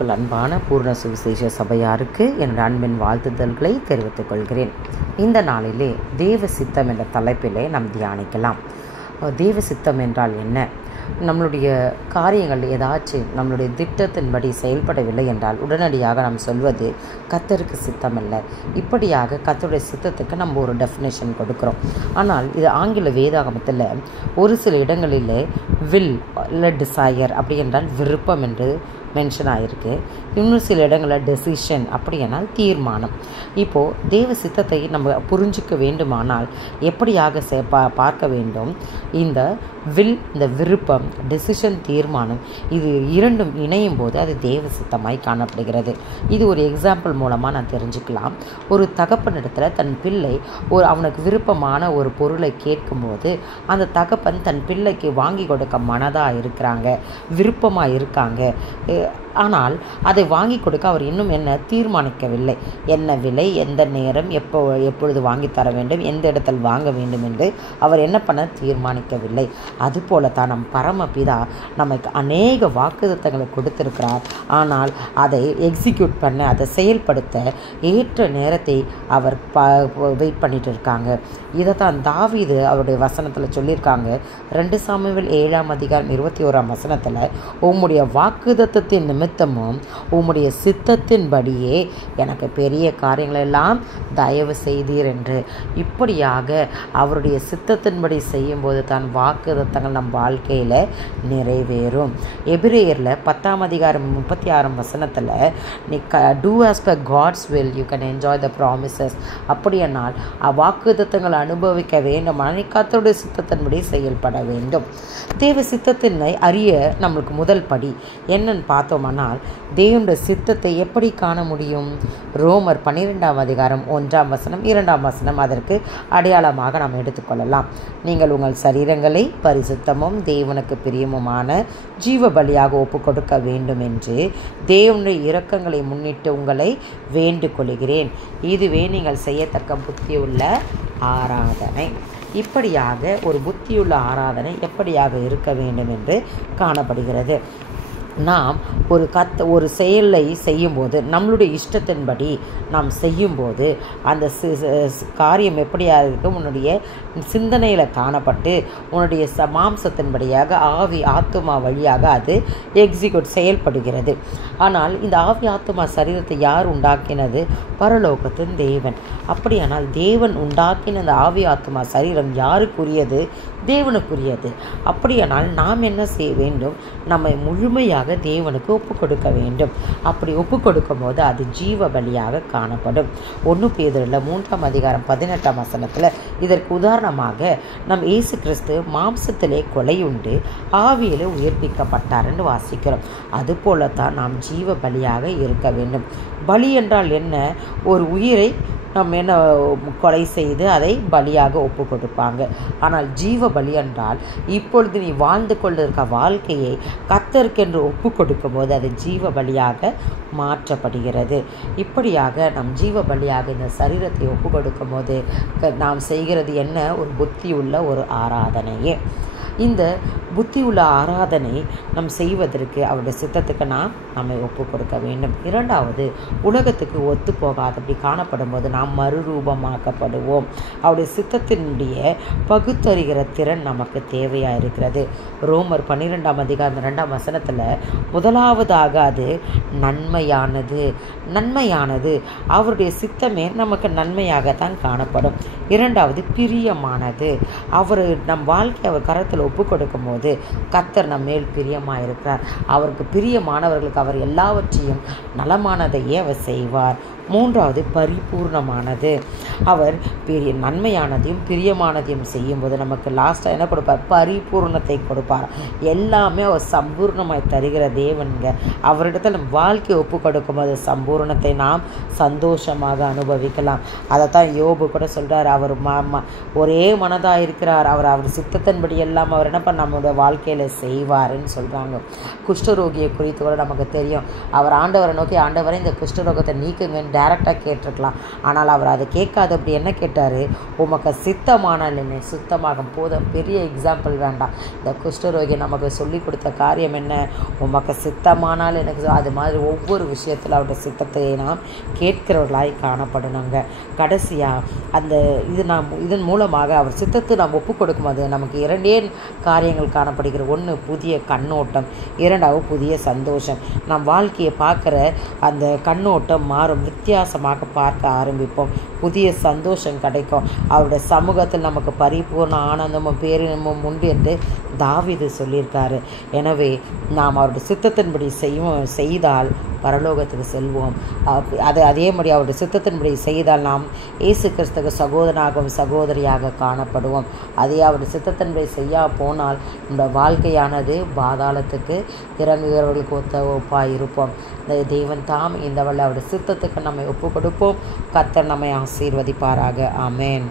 கிறிஸ்துவுக்குள் அன்பான பூர்ண சுவிசேஷ சபையாருக்கு என்னுடைய அன்பின் வாழ்த்துதல்களை தெரிவித்துக் கொள்கிறேன். இந்த நாளிலே தேவ சித்தம் என்ற தலைப்பிலே நாம் தியானிக்கலாம். தேவ சித்தம் என்றால் என்ன? நம்மளுடைய காரியங்கள் ஏதாச்சும் நம்மளுடைய திட்டத்தின்படி செயல்படவில்லை என்றால் உடனடியாக நாம் சொல்வது கர்த்தருக்கு சித்தம் அல்ல. இப்படியாக கர்த்தருடைய சித்தத்துக்கு நம்ம ஒரு டெஃபினேஷன் கொடுக்குறோம். ஆனால் இது ஆங்கில வேதாகமத்தில் ஒரு சில இடங்களிலே வில் இல்லை டிசையர் அப்படி என்றால் விருப்பம் என்று மென்ஷன் ஆகிருக்கு. இன்னும் சில இடங்களில் டெசிஷன் அப்படியானால் தீர்மானம். இப்போது தேவ சித்தத்தை நம்ம புரிஞ்சிக்க வேண்டுமானால் எப்படியாக பார்க்க வேண்டும்? இந்த வில், இந்த விருப்பம், டெசிஷன், தீர்மானம், இது இரண்டும் இணையும் போது அது தேவ சித்தமாய் காணப்படுகிறது. இது ஒரு எக்ஸாம்பிள் மூலமாக நான் தெரிஞ்சுக்கலாம். ஒரு தகப்பனிடத்தில் தன் பிள்ளை அவனுக்கு விருப்பமான ஒரு பொருளை கேட்கும்போது அந்த தகப்பன் தன் பிள்ளைக்கு வாங்கி கொடுக்க மனதாக இருக்கிறாங்க, விருப்பமாக இருக்காங்க. ஆனால் அதை வாங்கி கொடுக்க அவர் இன்னும் என்ன தீர்மானிக்கவில்லை. என்ன விலை, எந்த நேரம், எப்பொழுது வாங்கி தர வேண்டும், எந்த இடத்தில் வாங்க வேண்டும் என்று அவர் என்ன பண்ண தீர்மானிக்கவில்லை. அதுபோல தான் நம் பரமபிதா நமக்கு அநேக வாக்குத்தத்தங்களை கொடுத்திருக்கிறார். ஆனால் அதை எக்ஸிக்யூட் பண்ண, அதை செயல்படுத்த ஏற்ற நேரத்தை அவர் வெயிட் பண்ணிட்டு இருக்காங்க. இதை தான் தாவீது அவருடைய வசனத்தில் சொல்லியிருக்காங்க. 2 சாமுவேல் 7:21 உம்முடைய வாக்குத்தத்தத்தின் நிமித்தமும் உம்முடைய சித்தத்தின்படியே எனக்கு பெரிய காரியங்களெல்லாம் தயவு செய்தீர் என்று. இப்படியாக அவருடைய சித்தத்தின்படி செய்யும்போது தான் வாக்குத்தத்தங்கள் நம் வாழ்க்கையில் நிறைவேறும். எபிரேயரில் 10:36 நீ do as per God's will you can enjoy the promises. அப்படியானால் வாக்குத்தத்தங்களை அனுபவிக்க வேண்டும். கர்த்தருடைய சித்தத்தின்படி செயல்பட வேண்டும். தேவ சித்தத்தினை அறிய நம்மளுக்கு முதல் படி என்னன்னு பார்த்தோமானால் தேவனுடைய சித்தத்தை எப்படி காண முடியும்? ரோமர் 12:1-2 அதற்கு அடையாளமாக நாம் எடுத்துக்கொள்ளலாம். நீங்கள் உங்கள் சரீரங்களை பரிசுத்தமும் தேவனுக்கு பிரியமுமான ஜீவ பலியாக ஒப்பு கொடுக்க வேண்டும் என்று தேவனுடைய இரக்கங்களை முன்னிட்டு உங்களை வேண்டிக் கொள்கிறேன். இதுவே நீங்கள் செய்யத்தக்க புத்தியுள்ள ஆராதனை. இப்படியாக ஒரு புத்தியுள்ள ஆராதனை எப்படியாக இருக்க வேண்டும் என்று காணப்படுகிறது. நாம் ஒரு செயலை செய்யும்போது நம்மளுடைய இஷ்டத்தின்படி நாம் செய்யும்போது அந்த காரியம் எப்படியாக இருக்கும்? உன்னுடைய சிந்தனையில் காணப்பட்டு உன்னுடைய மாம்சத்தின்படியாக ஆவி ஆத்துமா வழியாக அது எக்ஸிக்யூட் செயல்படுகிறது. ஆனால் இந்த ஆவி ஆத்துமா சரீரத்தை யார் உண்டாக்கினது? பரலோகத்தின் தேவன். அப்படியானால் தேவன் உண்டாக்கின அந்த ஆவி ஆத்துமா சரீரம் யாருக்குரியது? தேவனுக்குரியது. அப்படியானால் நாம் என்ன செய்ய வேண்டும்? நம்மை முழுமையாக தேவனுக்கு ஒப்பு கொடுக்க வேண்டும். அப்படி ஒப்பு கொடுக்கும் போது அது ஜீவ பலியாக காணப்படும். 1 பேதுருல 3:18 இதற்கு உதாரணமாக நம் இயேசு கிறிஸ்து மாம்சத்திலே கொலையுண்டு ஆவியிலே உயிர்ப்பிக்கப்பட்டார் என்று வாசிக்கிறோம். அதுபோலத்தான் நாம் ஜீவ பலியாக இருக்க வேண்டும். பலி என்றால் என்ன? ஒரு உயிரை நம்ம என்ன கொலை செய்து அதை பலியாக ஒப்பு கொடுப்பாங்க. ஆனால் ஜீவ பலி என்றால் இப்பொழுது நீ வாழ்ந்து கொண்டிருக்க வாழ்க்கையை கர்த்தருக்கென்று ஒப்பு கொடுக்கும் போது அது ஜீவ பலியாக மாற்றப்படுகிறது. இப்படியாக நம் ஜீவ பலியாக இந்த சரீரத்தை ஒப்பு கொடுக்கும் போது நாம் செய்கிறது என்ன? ஒரு புத்தியுள்ள ஒரு ஆராதனையே. இந்த புத்தியுள்ள ஆராதனை நம் செய்வதற்கு அவருடைய சித்தத்துக்கு நாம் நம்மை ஒப்பு கொடுக்க வேண்டும். 2வது, உலகத்துக்கு ஒத்து போகாதபடி காணப்படும் போது நாம் மறுரூபமாக்கப்படுவோம். அவருடைய சித்தத்தினுடைய பகுத்தறிகிற திறன் நமக்கு தேவையாக இருக்கிறது. ரோமர் 12:2 முதலாவதாக அது நன்மையானது. அவருடைய சித்தமே நமக்கு நன்மையாகத்தான் காணப்படும். 2வது, பிரியமானது. அவர் நம் வாழ்க்கை அவர் கரத்தில் ஒப்பு கொடுக்கும் போது கர்த்தர் நம்ம மேல் பிரியமாக இருக்கிறார். அவருக்கு பிரியமானவர்களுக்கு அவர் எல்லாவற்றையும் நலமானதையே அவர் செய்வார். 3வது, பரிபூர்ணமானது. அவர் நன்மையானதையும் பிரியமானதையும் செய்யும்போது நமக்கு லாஸ்ட்டாக என்ன கொடுப்பார்? பரிபூர்ணத்தை கொடுப்பார். எல்லாமே அவர் சம்பூர்ணமாய் தருகிற தேவனுங்க. அவரிடத்தில் நம்ம வாழ்க்கையை ஒப்பு கொடுக்கும்போது சம்பூர்ணத்தை நாம் சந்தோஷமாக அனுபவிக்கலாம். அதைத்தான் யோபு கூட சொல்கிறார். அவர் ஒரே மனதாக இருக்கிறார். அவர் சித்தத்தின்படி எல்லாம் அவர் என்ன பண்ண நம்மளுடைய வாழ்க்கையில் செய்வார்ன்னு சொல்கிறாங்க. குஷ்டரோகியை குறித்து கூட நமக்கு தெரியும். அவர் ஆண்டவரை நோக்கி, ஆண்டவரை இந்த குஷ்டரோகத்தை நீக்குங்க டைரெக்டாக கேட்டிருக்கலாம். ஆனால் அவர் அதை கேட்காது. அப்படி என்ன கேட்டார்? உமக்கு சித்தமானால் என்னை சுத்தமாக போதும். பெரிய எக்ஸாம்பிள் வேண்டாம். இந்த குஷ்டரோகி நமக்கு சொல்லி கொடுத்த காரியம் என்ன? உமக்கு சித்தமானால் எனக்கு. அது மாதிரி ஒவ்வொரு விஷயத்தில் அவருடைய சித்தத்தை நாம் கேட்கிறவர்களாய் காணப்படணுங்க. கடைசியாக இதன் மூலமாக அவர் சித்தத்தை நாம் ஒப்பு கொடுக்கும்போது நமக்கு இரண்டே காரியங்கள் காணப்படுகிற. ஒன்று, புதிய கண்ணோட்டம். இரண்டாவது, புதிய சந்தோஷம். நம் வாழ்க்கையை பார்க்குற அந்த கண்ணோட்டம் மாறும். வித்தியாசமாக பார்க்க ஆரம்பிப்போம். புதிய சந்தோஷம் கிடைக்கும். அவருடைய சமூகத்தில் நமக்கு பரிபூர்ண ஆனந்தமும் பேரினமும் உண்டு என்று தாவீது சொல்லியிருக்காரு. எனவே நாம் அவருடைய சித்தத்தின்படி செய்தால் பரலோகத்துக்கு செல்வோம். அதே மாதிரி அவருடைய சித்தத்தின்படி செய்தால் நாம் இயேசு கிறிஸ்துக்கு சகோதரனாகவும் சகோதரியாக காணப்படுவோம். அதே அவருடைய சித்தத்தின்படி செய்யா போனால் இந்த வாழ்க்கையானது பாதாளத்துக்கு இறங்குகிறவர்களுக்கு ஒப்பாய் இருப்போம். தேவன் தாம் இந்த அவருடைய சித்தத்துக்கு நம்மை ஒப்பு கொடுப்போம். கர்த்தர் நம்மை ஆசீர்வதிப்பாராக. ஆமென்.